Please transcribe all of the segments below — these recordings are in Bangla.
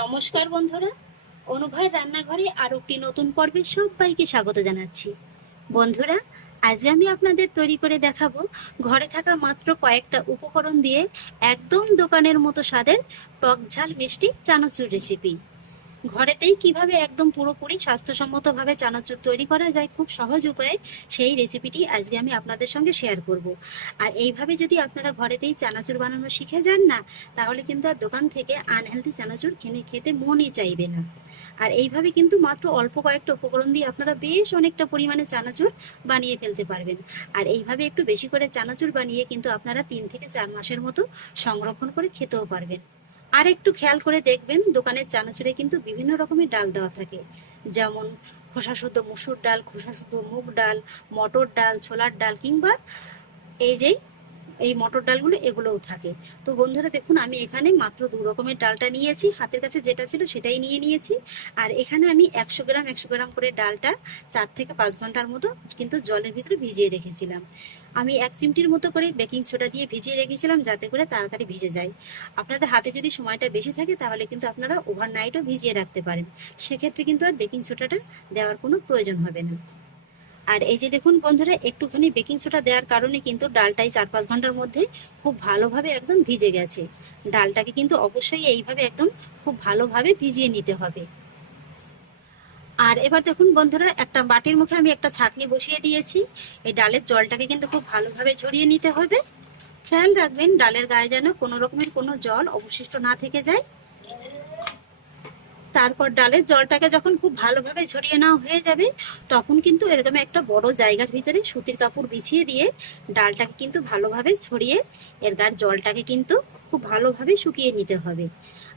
নমস্কার বন্ধুরা, অনুভয়ের রান্নাঘরে আরও একটি নতুন পর্বে সবাইকে স্বাগত জানাচ্ছি। বন্ধুরা, আজকে আমি আপনাদের তৈরি করে দেখাবো ঘরে থাকা মাত্র কয়েকটা উপকরণ দিয়ে একদম দোকানের মতো স্বাদের টক ঝাল মিষ্টি চানাচুর রেসিপি। ঘরেতেই কিভাবে একদম পুরোপুরি স্বাস্থ্যসম্মতভাবে চানাচুর তৈরি করা যায় খুব সহজ উপায়ে, সেই রেসিপিটি আজকে আমি আপনাদের সঙ্গে শেয়ার করব। আর এইভাবে যদি আপনারা ঘরেতেই চানাচুর বানানো শিখে যান না, তাহলে কিন্তু আর দোকান থেকে আনহেলদি চানাচুর খেতে মনই চাইবে না। আর এইভাবে কিন্তু মাত্র অল্প কয়েকটা উপকরণ দিয়ে আপনারা বেশ অনেকটা পরিমাণে চানাচুর বানিয়ে ফেলতে পারবেন। আর এইভাবে একটু বেশি করে চানাচুর বানিয়ে কিন্তু আপনারা 3 থেকে 4 মাসের মতো সংরক্ষণ করে খেতেও পারবেন। আর একটু খেয়াল করে দেখবেন, দোকানের চানাচুরে কিন্তু বিভিন্ন রকমের ডাল দেওয়া থাকে, যেমন খোসা শুদ্ধ মুসুর ডাল, খোসা শুদ্ধ মুগ ডাল, মটর ডাল, ছোলার ডাল, কিংবা এই যে এই মটর ডালগুলো এগুলোও থাকে। তো বন্ধুরা দেখুন, আমি এখানে মাত্র 2 রকমের ডালটা নিয়েছি, হাতের কাছে যেটা ছিল সেটাই নিয়েছি। আর এখানে আমি 100 গ্রাম করে ডালটা 4 থেকে 5 ঘন্টার মতো কিন্তু জলের ভিতরে ভিজিয়ে রেখেছিলাম। আমি 1 চিমটির মতো করে বেকিং সোডা দিয়ে ভিজিয়ে রেখেছিলাম, যাতে করে তাড়াতাড়ি ভিজে যায়। আপনাদের হাতে যদি সময়টা বেশি থাকে তাহলে কিন্তু আপনারা ওভারনাইটও ভিজিয়ে রাখতে পারেন, সেক্ষেত্রে কিন্তু আর বেকিং সোডাটা দেওয়ার কোনো প্রয়োজন হবে না। আর এই যে দেখুন বন্ধুরা, একটুখানি বেকিং সোডা দেওয়ার কারণে কিন্তু ডালটাই 4-5 ঘন্টার মধ্যে খুব ভালোভাবে একদম ভিজে গেছে। ডালটাকে কিন্তু অবশ্যই এইভাবে একদম খুব ভালোভাবে ভিজিয়ে নিতে হবে। আর এবার দেখুন বন্ধুরা, একটা বাটির মুখে আমি একটা ছাঁকনি বসিয়ে দিয়েছি। এই ডালের জলটাকে কিন্তু খুব ভালোভাবে ঝরিয়ে নিতে হবে। খেয়াল রাখবেন ডালের গায়ে যেন কোনো রকমের কোনো জল অবশিষ্ট না থেকে যায়। তারপর ডালের জলটাকে যখন খুব ভালোভাবে ঝরিয়ে নেওয়া হয়ে যাবে, তখন কিন্তু এরকম একটা বড় জায়গার ভিতরে সুতির কাপড় বিছিয়ে দিয়ে ডালটাকে কিন্তু ভালোভাবে ছড়িয়ে এর গায়ের জলটাকে কিন্তু খুব ভালোভাবে শুকিয়ে নিতে হবে।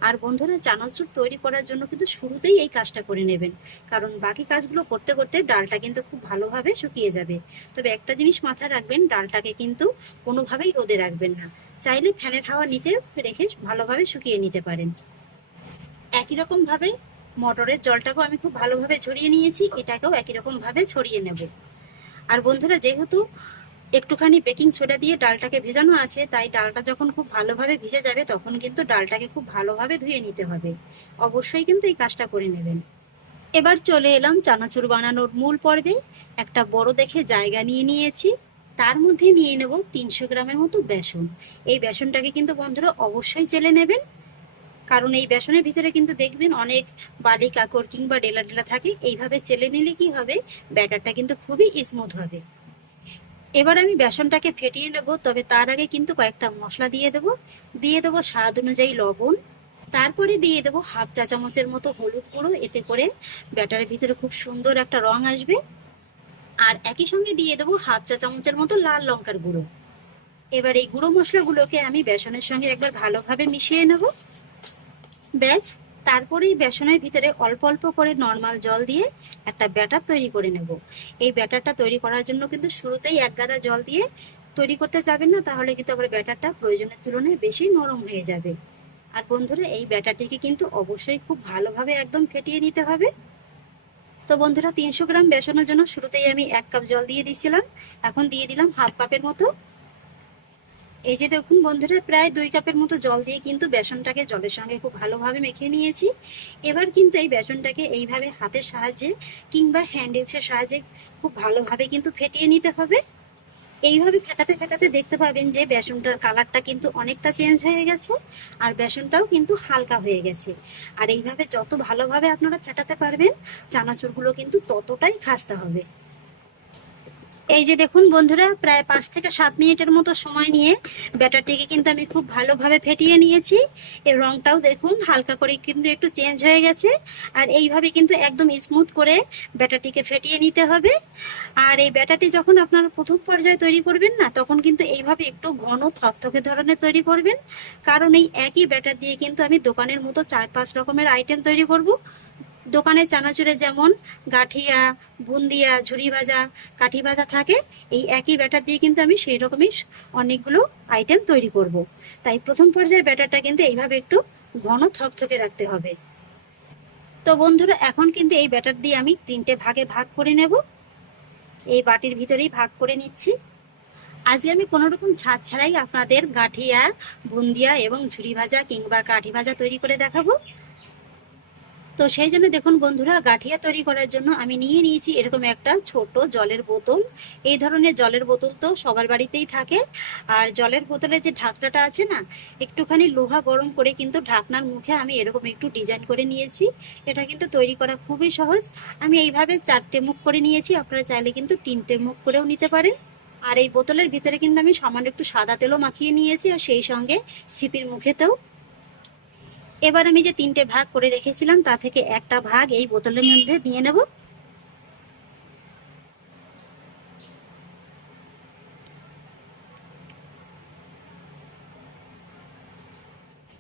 আর বন্ধুরা, চানাচুর তৈরি করার জন্য কিন্তু শুরুতেই এই কাজটা করে নেবেন, কারণ বাকি কাজগুলো করতে করতে ডালটা কিন্তু খুব ভালোভাবে শুকিয়ে যাবে। তবে একটা জিনিস মাথায় রাখবেন, ডালটাকে কিন্তু কোনোভাবেই রোদে রাখবেন না, চাইলে ফ্যানের হাওয়ার নিচে রেখে ভালোভাবে শুকিয়ে নিতে পারেন। একই রকম ভাবে মটরের জলটাকেও আমি খুব ভালোভাবে ছড়িয়ে নিয়েছি, এটাকেও একই রকম ভাবে ছড়িয়ে নেব। আর বন্ধুরা, যেহেতু একটুখানি বেকিং সোডা দিয়ে ডালটাকে ভেজানো আছে, তাই ডালটা যখন খুব ভালোভাবে ভিজে যাবে তখন কিন্তু ডালটাকে খুব ভালোভাবে ধুয়ে নিতে হবে। অবশ্যই কিন্তু এই কাজটা করে নেবেন। এবার চলে এলাম চানাচুর বানানোর মূল পর্বে। একটা বড় দেখে জায়গা নিয়ে নিয়েছি, তার মধ্যে নিয়ে নেব 300 গ্রামের মতো বেসন। এই বেসনটাকে কিন্তু বন্ধুরা অবশ্যই চেলে নেবেন, কারণ এই বেসনের ভিতরে কিন্তু দেখবেন অনেক বালি কাকড় কিংবা ডেলা ডেলা থাকে। এইভাবে চেলে নিলে কি হবে, ব্যাটারটা কিন্তু খুবই স্মুথ হবে। এবার আমি বেসনটাকে ফেটিয়ে নেব, তবে তার আগে কিন্তু কয়েকটা মশলা দিয়ে দেবো স্বাদ অনুযায়ী লবণ। তারপরে দিয়ে দেবো হাফ চা চামচের মতো হলুদ গুঁড়ো, এতে করে ব্যাটারের ভিতরে খুব সুন্দর একটা রং আসবে। আর একই সঙ্গে দিয়ে দেবো হাফ চা চামচের মতো লাল লঙ্কার গুঁড়ো। এবার এই গুঁড়ো মশলাগুলোকে আমি বেসনের সঙ্গে একবার ভালোভাবে মিশিয়ে নেব। ব্যাস, তারপরেই বেসনের ভিতরে অল্প অল্প করে নর্মাল জল দিয়ে একটা ব্যাটার তৈরি করে নেব। এই ব্যাটারটা তৈরি করার জন্য কিন্তু শুরুতেই 1 গাদা জল দিয়ে তৈরি করতে যাবেন না, তাহলে কিন্তু আবার ব্যাটারটা প্রয়োজনের তুলনায় বেশি নরম হয়ে যাবে। আর বন্ধুরা, এই ব্যাটারটিকে কিন্তু অবশ্যই খুব ভালোভাবে একদম ফেটিয়ে নিতে হবে। তো বন্ধুরা, 300 গ্রাম বেসনের জন্য শুরুতেই আমি 1 কাপ জল দিয়ে দিয়েছিলাম, এখন দিয়ে দিলাম হাফ কাপের মতো। এই যে দেখুন বন্ধুরা, প্রায় 2 কাপের মতো জল দিয়ে কিন্তু বেসনটাকে জলের সঙ্গে খুব ভালোভাবে মেখে নিয়েছি। এবার কিন্তু এই বেসনটাকে এইভাবে হাতের সাহায্যে কিংবা হ্যান্ড উইক্সের সাহায্যে খুব ভালোভাবে কিন্তু ফেটিয়ে নিতে হবে। এইভাবে ফেটাতে ফেটাতে দেখতে পাবেন যে বেসনটার কালারটা কিন্তু অনেকটা চেঞ্জ হয়ে গেছে, আর বেসনটাও কিন্তু হালকা হয়ে গেছে। আর এইভাবে যত ভালোভাবে আপনারা ফেটাতে পারবেন, চানাচুরগুলো কিন্তু ততটাই খাস্তা হবে। এই যে দেখুন বন্ধুরা, প্রায় 5 থেকে 7 মিনিটের মতো সময় নিয়ে ব্যাটারটিকে কিন্তু আমি খুব ভালোভাবে ফেটিয়ে নিয়েছি। এর রংটাও দেখুন হালকা করে কিন্তু একটু চেঞ্জ হয়ে গেছে। আর এইভাবে কিন্তু একদম স্মুথ করে ব্যাটারটিকে ফেটিয়ে নিতে হবে। আর এই ব্যাটারটি যখন আপনারা প্রথম পর্যায়ে তৈরি করবেন না, তখন কিন্তু এইভাবে একটু ঘন থকথকে ধরনের তৈরি করবেন, কারণ এই একই ব্যাটার দিয়ে কিন্তু আমি দোকানের মতো 4-5 রকমের আইটেম তৈরি করব। দোকানের চানাচুরে যেমন গাঠিয়া, বুন্দিয়া, ঝুরি ভাজা, কাঠি ভাজা থাকে, এই একই ব্যাটার দিয়ে কিন্তু আমি সেই রকমই অনেকগুলো আইটেম তৈরি করব। তাই প্রথম পর্যায়ে ব্যাটারটা কিন্তু এইভাবে একটু ঘন থকথকে রাখতে হবে। তো বন্ধুরা, এখন কিন্তু এই ব্যাটার দিয়ে আমি 3টে ভাগে ভাগ করে নেব। এই বাটির ভিতরেই ভাগ করে নিচ্ছি। আজকে আমি কোনো রকম ছাদ ছাড়াই আপনাদের গাঠিয়া, বুন্দিয়া এবং ঝুরি ভাজা কিংবা কাঠি ভাজা তৈরি করে দেখাবো। তো সেই জন্য দেখুন বন্ধুরা, গাঠিয়া তৈরি করার জন্য আমি নিয়ে নিয়েছি এরকম একটা ছোট জলের বোতল। এই ধরনের জলের বোতল তো সবার বাড়িতেই থাকে। আর জলের বোতলের যে ঢাকনাটা আছে না, একটুখানি লোহা গরম করে কিন্তু ঢাকনার মুখে আমি এরকম একটু ডিজাইন করে নিয়েছি। এটা কিন্তু তৈরি করা খুবই সহজ। আমি এইভাবে 4টে মুখ করে নিয়েছি, আপনারা চাইলে কিন্তু 3টে মুখ করেও নিতে পারেন। আর এই বোতলের ভিতরে কিন্তু আমি সামান্য একটু সাদা তেলও মাখিয়ে নিয়েছি, আর সেই সঙ্গে সিপির মুখেতেও। এবার আমি যে 3টে ভাগ করে রেখেছিলাম তা থেকে একটা ভাগ এই বোতলের মধ্যে দিয়ে নেব।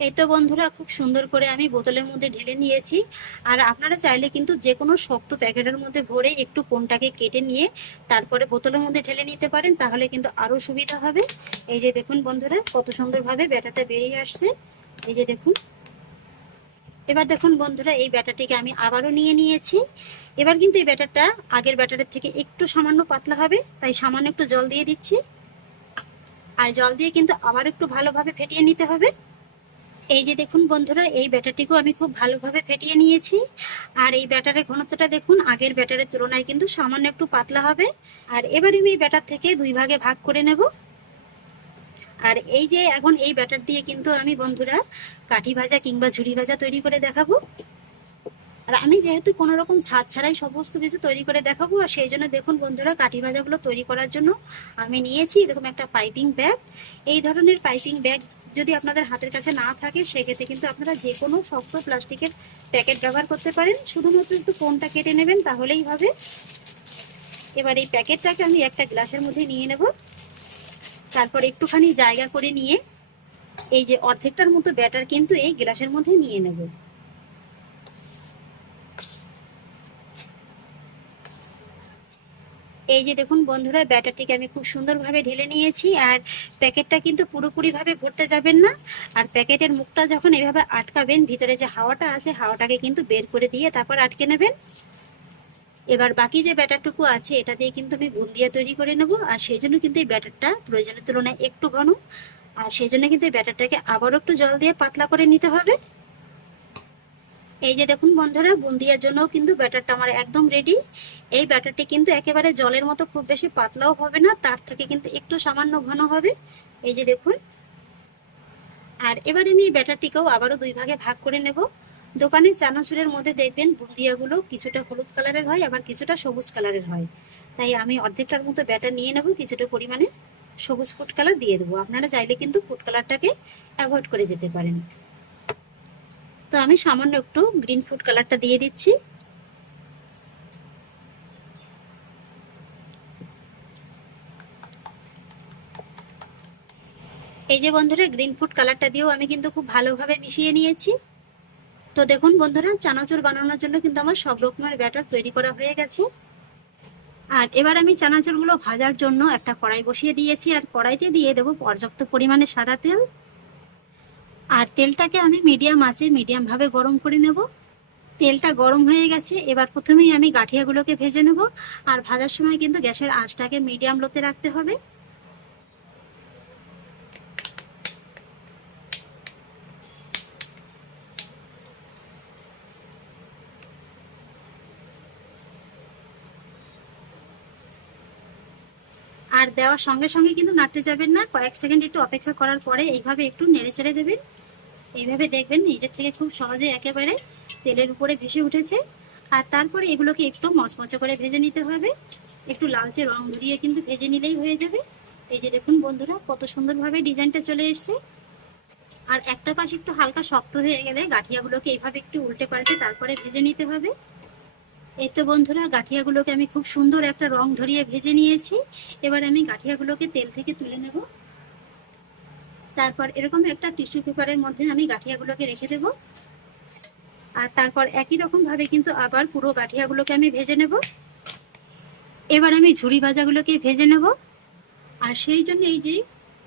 এই তো বন্ধুরা, খুব সুন্দর করে আমি বোতলের মধ্যে ঢেলে নিয়েছি। আর আপনারা চাইলে কিন্তু যে কোনো শক্ত প্যাকেটের মধ্যে ভরে একটু কোণটাকে কেটে নিয়ে তারপরে বোতলের মধ্যে ঢেলে নিতে পারেন, তাহলে কিন্তু আরো সুবিধা হবে। এই যে দেখুন বন্ধুরা, কত সুন্দরভাবে ব্যাটারটা বেরিয়ে আসছে। এই যে দেখুন। এবার দেখুন বন্ধুরা, এই ব্যাটারটিকে আমি আবারও নিয়ে নিয়েছি। এবার কিন্তু এই ব্যাটারটা আগের ব্যাটারের থেকে একটু সামান্য পাতলা হবে, তাই সামান্য একটু জল দিয়ে দিচ্ছি। আর জল দিয়ে কিন্তু আবার একটু ভালোভাবে ফেটিয়ে নিতে হবে। এই যে দেখুন বন্ধুরা, এই ব্যাটারটিকেও আমি খুব ভালোভাবে ফেটিয়ে নিয়েছি। আর এই ব্যাটারের ঘনত্বটা দেখুন আগের ব্যাটারের তুলনায় কিন্তু সামান্য একটু পাতলা হবে। আর এবার আমি এই ব্যাটার থেকে 2 ভাগে ভাগ করে নেব। আর এই যে এখন এই ব্যাটার দিয়ে কিন্তু আমি বন্ধুরা কাঠি ভাজা কিংবা ঝুরি ভাজা তৈরি করে দেখাবো। আর আমি যেহেতু কোনো রকম ছাদ ছাড়াই সমস্ত কিছু তৈরি করে দেখাবো, আর সেই জন্য দেখুন বন্ধুরা, কাঠি ভাজাগুলো তৈরি করার জন্য আমি নিয়েছি এরকম একটা পাইপিং ব্যাগ। এই ধরনের পাইপিং ব্যাগ যদি আপনাদের হাতের কাছে না থাকে, সেক্ষেত্রে কিন্তু আপনারা যে কোনো শক্ত প্লাস্টিকের প্যাকেট ব্যবহার করতে পারেন। শুধুমাত্র একটু কোণটা কেটে নেবেন, তাহলেই হবে। এবার এই প্যাকেটটাকে আমি একটা গ্লাসের মধ্যে নিয়ে নেব। তারপর একটুখানি জায়গা করে নিয়ে এই যে অর্ধেকটার মতো ব্যাটার কিন্তু এই গ্লাসের মধ্যে নিয়ে নেব। এই যে দেখুন বন্ধুরা, ব্যাটারটিকে আমি খুব সুন্দরভাবে ঢেলে নিয়েছি। আর প্যাকেটটা কিন্তু পুরোপুরিভাবে ভরতে যাবেন না। আর প্যাকেটের মুখটা যখন এভাবে আটকাবেন, ভিতরে যে হাওয়াটা আছে হাওয়াটাকে কিন্তু বের করে দিয়ে তারপর আটকে নেবেন। এবার বাকি যে ব্যাটারটুকু আছে এটা দিয়ে কিন্তু আমি বুন্দিয়া তৈরি করে নেব। আর সেই জন্য কিন্তু এই ব্যাটারটা প্রয়োজনের তুলনায় একটু ঘন। আর সেই জন্য কিন্তু এই ব্যাটারটাকে আবারও একটু জল দিয়ে পাতলা করে নিতে হবে। এই যে দেখুন বন্ধুরা, বুন্দিয়ার জন্য কিন্তু ব্যাটারটা আমার একদম রেডি। এই ব্যাটারটি কিন্তু একেবারে জলের মতো খুব বেশি পাতলাও হবে না, তার থেকে কিন্তু একটু সামান্য ঘন হবে। এই যে দেখুন। আর এবার আমি এই ব্যাটারটিকেও আবারও 2 ভাগে ভাগ করে নেব। দোকানের চানাচুরের মধ্যে দেখবেন বুন্দিয়াগুলো কিছুটা হলুদ কালারের হয়, আবার কিছুটা সবুজ কালারের হয়। তাই আমি অর্ধেকটার মতো ব্যাটার নিয়ে নেব, কিছুটা পরিমাণে সবুজ ফুড কালার দিয়ে দেবো। আপনারা চাইলে কিন্তু ফুড কালারটাকে অ্যাভয়েড করে যেতে পারেন। তো আমি সামান্য একটু গ্রিন ফুড কালারটা দিয়ে দিচ্ছি। এই যে বন্ধুরা, গ্রিন ফুড কালারটা দিয়েও আমি কিন্তু খুব ভালোভাবে মিশিয়ে নিয়েছি। তো দেখুন বন্ধুরা, চানাচুর বানানোর জন্য কিন্তু আমার সব রকমের ব্যাটার তৈরি করা হয়ে গেছে। আর এবার আমি চানাচুরগুলো ভাজার জন্য একটা কড়াই বসিয়ে দিয়েছি। আর কড়াইতে দিয়ে দেবো পর্যাপ্ত পরিমাণে সাদা তেল। আর তেলটাকে আমি মিডিয়াম আঁচে মিডিয়াম ভাবে গরম করে নেব। তেলটা গরম হয়ে গেছে, এবার প্রথমেই আমি গাঠিয়াগুলোকে ভেজে নেব। আর ভাজার সময় কিন্তু গ্যাসের আঁচটাকে মিডিয়াম লোতে রাখতে হবে। আর দেওয়ার সঙ্গে সঙ্গে কিন্তু নাড়তে যাবেন না, কয়েক সেকেন্ড একটু অপেক্ষা করার পরে এইভাবে একটু নেড়ে চেড়ে দেবেন। এইভাবে দেখবেন নিজের থেকে খুব সহজে একেবারে তেলের উপরে ভেসে উঠেছে। আর তারপরে এগুলোকে একটু মচমচে করে ভেজে নিতে হবে। একটু লালচে রং ধরিয়ে কিন্তু ভেজে নিলেই হয়ে যাবে। এই যে দেখুন বন্ধুরা, কত সুন্দরভাবে ডিজাইনটা চলে এসছে। আর একটা পাশ একটু হালকা শক্ত হয়ে গেলে গাঠিয়াগুলোকে এইভাবে একটু উল্টে পাল্টে তারপরে ভেজে নিতে হবে। এই তো বন্ধুরা, গাঠিয়াগুলোকে আমি খুব সুন্দর একটা রং ধরিয়ে ভেজে নিয়েছি। এবার আমি গাঠিয়াগুলোকে তেল থেকে তুলে নেব। তারপর এরকম একটা টিস্যু পেপারের মধ্যে আমি গাঠিয়াগুলোকে রেখে দেব। আর তারপর একই রকম ভাবে কিন্তু আবার পুরো গাঠিয়াগুলোকে আমি ভেজে নেব। এবার আমি ঝুরি ভাজাগুলোকে ভেজে নেব। আর সেই জন্য এই যে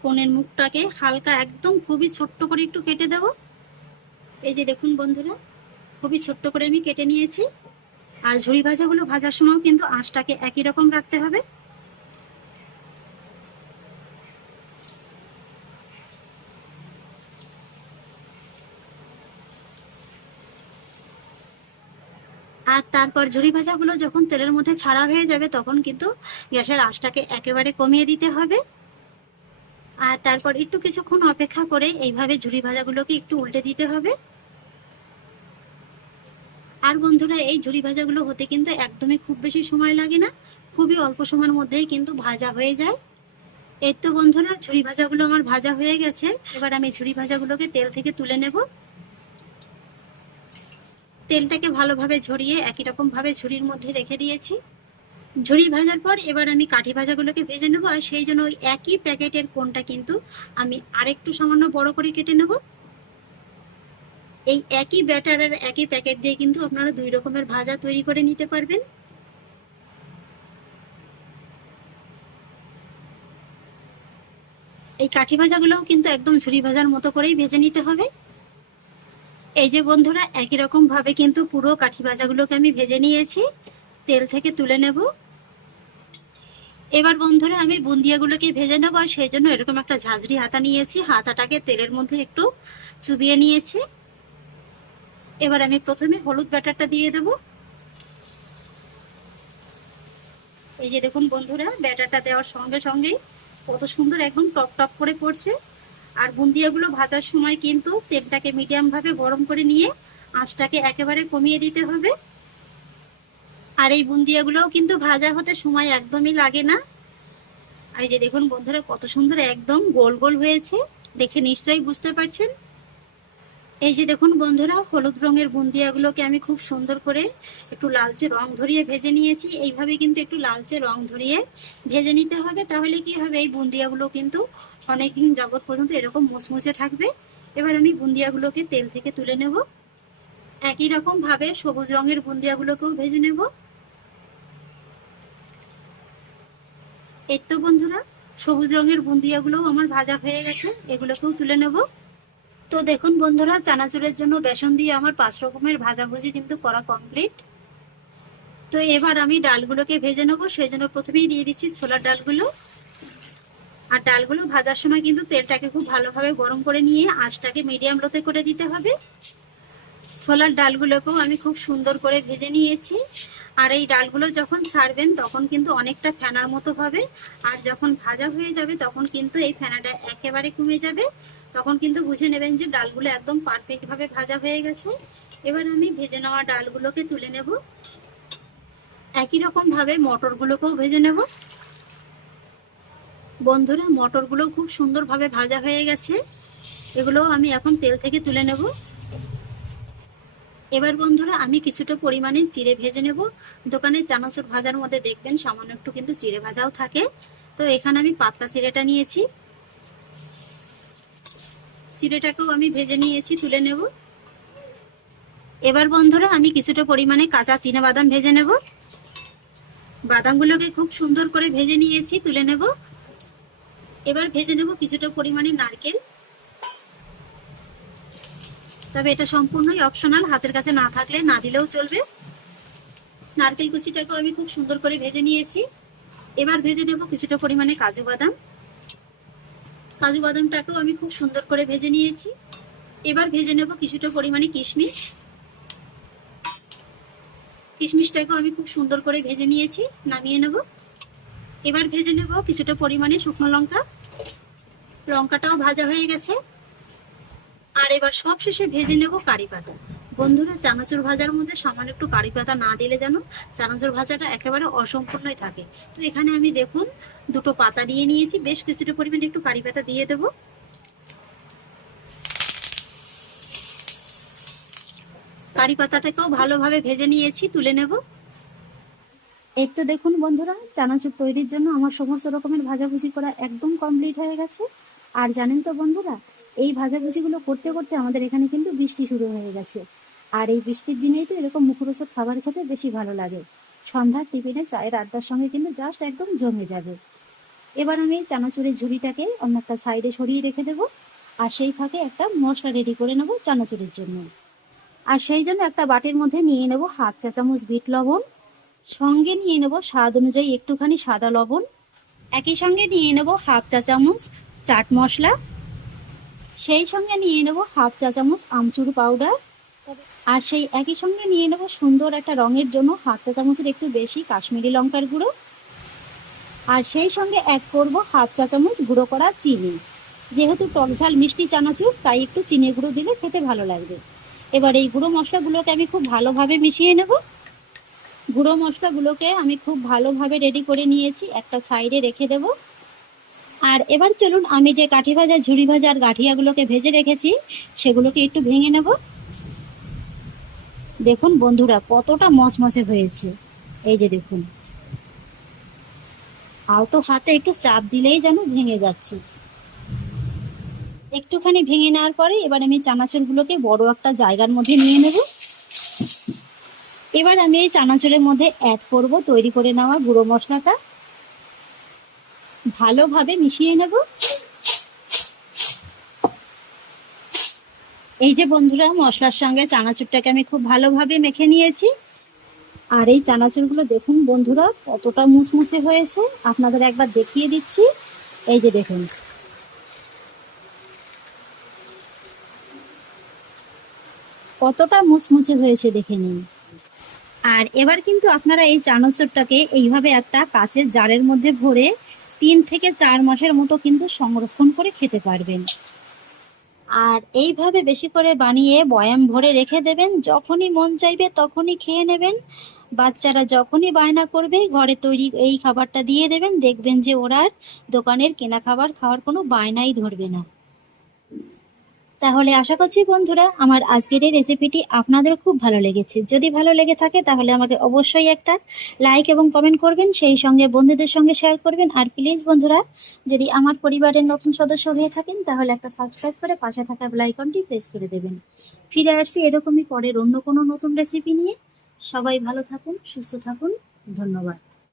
কোণের মুখটাকে হালকা একদম খুবই ছোট্ট করে একটু কেটে দেব। এই যে দেখুন বন্ধুরা, খুবই ছোট্ট করে আমি কেটে নিয়েছি। আর ঝুরি ভাজাগুলো ভাজার সময় কিন্তু আঁচটাকে একই রকম রাখতে হবে। আর তারপর ঝুরি ভাজাগুলো যখন তেলের মধ্যে ছাড়া হয়ে যাবে তখন কিন্তু গ্যাসের আঁচটাকে একেবারে কমিয়ে দিতে হবে। আর তারপর একটু কিছুক্ষণ অপেক্ষা করে এইভাবে ঝুরি ভাজাগুলোকে একটু উল্টে দিতে হবে। আর বন্ধুরা, এই ঝুরি ভাজাগুলো হতে কিন্তু একদমই খুব বেশি সময় লাগে না, খুবই অল্প সময়ের মধ্যেই কিন্তু ভাজা হয়ে যায়। এই তো বন্ধুরা, ঝুরি ভাজাগুলো আমার ভাজা হয়ে গেছে। এবার আমি ঝুরি ভাজাগুলোকে তেল থেকে তুলে নেব। তেলটাকে ভালোভাবে ঝরিয়ে একই রকম ভাবে ঝুড়ির মধ্যে রেখে দিয়েছি। ঝুরি ভাজার পর এবার আমি কাঠি ভাজাগুলোকে ভেজে নেব। আর সেই জন্য ওই একই প্যাকেটের কোণটা কিন্তু আমি আরেকটু সামান্য বড় করে কেটে নেব। এই একই ব্যাটারের একই প্যাকেট দিয়ে কিন্তু আপনারা দুই রকমের ভাজা তৈরি করে নিতে পারবেন। এই কাঠি ভাজাগুলোও কিন্তু একদম ঝুরি ভাজার মতো করেই ভেজে নিতে হবে। এই যে বন্ধুরা, একই রকম ভাবে কিন্তু পুরো কাঠি ভাজাগুলোকে আমি ভেজে নিয়েছি, তেল থেকে তুলে নেব। এবার বন্ধুরা, আমি বুন্দিয়াগুলোকে ভেজে নেব। আর সেই জন্য এরকম একটা ঝাঁঝরি হাতা নিয়েছি, হাতাটাকে তেলের মধ্যে একটু চুবিয়ে নিয়েছি। এবার আমি প্রথমে হলুদ ব্যাটারটা দিয়ে দেব। এই যে দেখুন বন্ধুরা, ব্যাটারটা দেওয়ার সঙ্গে সঙ্গেই কত সুন্দর একদম টপ টপ করে পড়ছে। আর বুন্দিয়াগুলো ভাজার সময় কিন্তু তেলটাকে মিডিয়াম ভাবে গরম করে নিয়ে আঁচটাকে একেবারে কমিয়ে দিতে হবে। আর এই বুন্দিয়াগুলোও কিন্তু ভাজা হতে সময় একদমই লাগে না। আর এই যে দেখুন বন্ধুরা, কত সুন্দর একদম গোল গোল হয়েছে, দেখে নিশ্চয়ই বুঝতে পারছেন। এই যে দেখুন বন্ধুরা, হলুদ রঙের বুন্দিয়াগুলোকে আমি খুব সুন্দর করে একটু লালচে রং ধরিয়ে ভেজে নিয়েছি। এইভাবে কিন্তু একটু লালচে রং ধরিয়ে ভেজে নিতে হবে, তাহলে কি হবে, এই বুন্দিয়াগুলো কিন্তু অনেকদিন যাবত পর্যন্ত এরকম মুচমুচে থাকবে। এবার আমি বুন্দিয়াগুলোকে তেল থেকে তুলে নেব। একই রকম ভাবে সবুজ রঙের বুন্দিয়াগুলোকেও ভেজে নেব। এই তো বন্ধুরা, সবুজ রঙের বুন্দিয়াগুলোও আমার ভাজা হয়ে গেছে, এগুলোকেও তুলে নেব। তো দেখুন বন্ধুরা, চানাচুরের জন্য বেসন দিয়ে আমার 5 রকমের ভাজাভুজি কিন্তু করা কমপ্লিট। তো এবার আমি ডালগুলোকে ভেজে নেবো। সেই জন্য প্রথমেই দিয়ে দিচ্ছি ছোলার ডালগুলো। আর ডালগুলো ভাজার সময় কিন্তু তেলটাকে খুব ভালোভাবে গরম করে নিয়ে আঁচটাকে মিডিয়াম লোতে করে দিতে হবে। ছোলার ডালগুলোকেও আমি খুব সুন্দর করে ভেজে নিয়েছি। আর এই ডালগুলো যখন ছাড়বেন তখন কিন্তু অনেকটা ফেনার মতো হবে। আর যখন ভাজা হয়ে যাবে তখন কিন্তু এই ফেনাটা একেবারে কমে যাবে। তখন কিন্তু বুঝে নেবেন যে ডালগুলো একদম পারফেক্ট ভাবে ভাজা হয়ে গেছে। এবার আমি ভেজে নেওয়া ডালগুলোকে তুলে নেব। একই রকম ভাবে মটরগুলোকেও ভেজে নেব। বন্ধুরা, মটরগুলো খুব সুন্দরভাবে ভাজা হয়ে গেছে, এগুলো আমি এখন তেল থেকে তুলে নেব। এবার বন্ধুরা, আমি কিছুটা পরিমাণে চিড়ে ভেজে নেব। দোকানের চানাচুর ভাজার মধ্যে দেখবেন সামান্য একটু কিন্তু চিড়ে ভাজাও থাকে। তো এখানে আমি পাতলা চিড়েটা নিয়েছি, চিড়েটাকেও আমি ভেজে নিয়েছি, তুলে নেব। এবার বন্ধুরা, আমি কিছুটা পরিমাণে কাঁচা চীনাবাদাম ভেজে নেব। বাদামগুলোকে খুব সুন্দর করে ভেজে নিয়েছি, তুলে নেব। এবার ভেজে নেব কিছুটা পরিমাণে নারকেল, তবে এটা সম্পূর্ণই অপশনাল, হাতের কাছে না থাকলে না দিলেও চলবে। নারকেল কুচিটাকেও আমি খুব সুন্দর করে ভেজে নিয়েছি। এবার ভেজে নেব কিছুটা পরিমাণে কাজু বাদাম। কাজু বাদামটাকেও আমি খুব সুন্দর করে ভেজে নিয়েছি। এবার ভেজে নেব কিছুটা পরিমাণে কিশমিশ। কিশমিশটাকেও আমি খুব সুন্দর করে ভেজে নিয়েছি, নামিয়ে নেব। এবার ভেজে নেব কিছুটা পরিমাণে শুকনো লঙ্কা। লঙ্কাটাও ভাজা হয়ে গেছে। আর এবার সব শেষে ভেজে নেব কারি পাতা। বন্ধুরা, চানাচুর ভাজার মধ্যে সামান্য একটু কারি পাতা না দিলে যেন চানাচুর ভাজাটা একেবারে অসম্পূর্ণই থাকে। তো এখানে আমি দেখুন দুটো পাতা নিয়ে নিয়েছি, বেশ কিছুটা পরিমাণে একটু কারি পাতা দিয়ে দেব। কারি পাতাটাকেও ভালোভাবে ভেজে নিয়েছি, তুলে নেব। এই তো দেখুন বন্ধুরা, চানাচুর তৈরির জন্য আমার সমস্ত রকমের ভাজাভুজি করা একদম কমপ্লিট হয়ে গেছে। আর জানেন তো বন্ধুরা, এই ভাজাভুজিগুলো করতে করতে আমাদের এখানে কিন্তু বৃষ্টি শুরু হয়ে গেছে। আর এই বৃষ্টির দিনেই তো এরকম মুখরোচক খাবার খেতে বেশি ভালো লাগে। সন্ধ্যার টিফিনে চায়ের আড্ডার সঙ্গে কিন্তু জাস্ট একদম জমে যাবে। এবার আমি চানাচুরের ঝুড়িটাকে অন্য একটা সাইডে সরিয়ে রেখে দেবো। আর সেই ফাঁকে একটা মশলা রেডি করে নেবো চানাচুরের জন্য। আর সেই জন্য একটা বাটির মধ্যে নিয়ে নেব 1/2 চা চামচ বিট লবণ, সঙ্গে নিয়ে নেব স্বাদ অনুযায়ী একটুখানি সাদা লবণ, একই সঙ্গে নিয়ে নেব 1/2 চা চামচ চাট মশলা, সেই সঙ্গে নিয়ে নেব 1/2 চা চামচ আমচুর পাউডার। আর সেই একই সঙ্গে নিয়ে নেব সুন্দর একটা রঙের জন্য 1/2 চা চামচের একটু বেশি কাশ্মীরি লঙ্কার গুঁড়ো। আর সেই সঙ্গে অ্যাড করব 1/2 চা চামচ গুঁড়ো করা চিনি। যেহেতু টক ঝাল মিষ্টি চানাচুর, তাই একটু চিনি গুঁড়ো দিলে খেতে ভালো লাগবে। এবার এই গুঁড়ো মশলাগুলোকে আমি খুব ভালোভাবে মিশিয়ে নেব। গুঁড়ো মশলাগুলোকে আমি খুব ভালোভাবে রেডি করে নিয়েছি, একটা সাইডে রেখে দেব। আর এবার চলুন আমি যে কাঠি ভাজা, ঝুড়ি ভাজা আর গাঠিয়াগুলোকে ভেজে রেখেছি সেগুলোকে একটু ভেঙে নেব। দেখুন বন্ধুরা কতটা মচমচে হয়েছে, এই যে দেখুন। আলতো হাতে একটু চাপ দিলেই যেন ভেঙে যাচ্ছে। একটুখানি ভেঙে নেওয়ার পরে এবার আমি চানাচুরগুলোকে বড় একটা জায়গার মধ্যে নিয়ে নেব। এবার আমি এই চানাচুরের মধ্যে অ্যাড করব তৈরি করে নেওয়া গুঁড়ো মশলাটা, ভালোভাবে মিশিয়ে নেব। এই যে বন্ধুরা, মশলার সঙ্গে চানাচুরটাকে আমি খুব ভালোভাবে মেখে নিয়েছি। আর এই চানাচুরগুলো দেখুন বন্ধুরা কতটা মুচমুচে হয়েছে, আপনাদের একবার দেখিয়ে দিচ্ছি। এই যে দেখুন, কতটা মুচমুচে হয়েছে দেখে নিন। আর এবার কিন্তু আপনারা এই চানাচুরটাকে এইভাবে একটা কাচের জারের মধ্যে ভরে 3 থেকে 4 মাসের মতো কিন্তু সংরক্ষণ করে খেতে পারবেন। আর এইভাবে বেশি করে বানিয়ে বয়াম ভরে রেখে দেবেন, যখনই মন চাইবে তখনই খেয়ে নেবেন। বাচ্চারা যখনই বায়না করবে ঘরে তৈরি এই খাবারটা দিয়ে দেবেন, দেখবেন যে ওরা আর দোকানের কেনা খাবার খাওয়ার কোনো বায়নাই ধরবে না। তাহলে আশা করছি বন্ধুরা আমার আজকের এই রেসিপিটি আপনাদের খুব ভালো লেগেছে। যদি ভালো লেগে থাকে তাহলে আমাকে অবশ্যই একটা লাইক এবং কমেন্ট করবেন, সেই সঙ্গে বন্ধুদের সঙ্গে শেয়ার করবেন। আর প্লিজ বন্ধুরা, যদি আমার পরিবারের নতুন সদস্য হয়ে থাকেন তাহলে একটা সাবস্ক্রাইব করে পাশে থাকা বেল আইকনটি প্রেস করে দেবেন। ফিরে আসছি এরকমই পরের অন্য কোনো নতুন রেসিপি নিয়ে। সবাই ভালো থাকুন, সুস্থ থাকুন, ধন্যবাদ।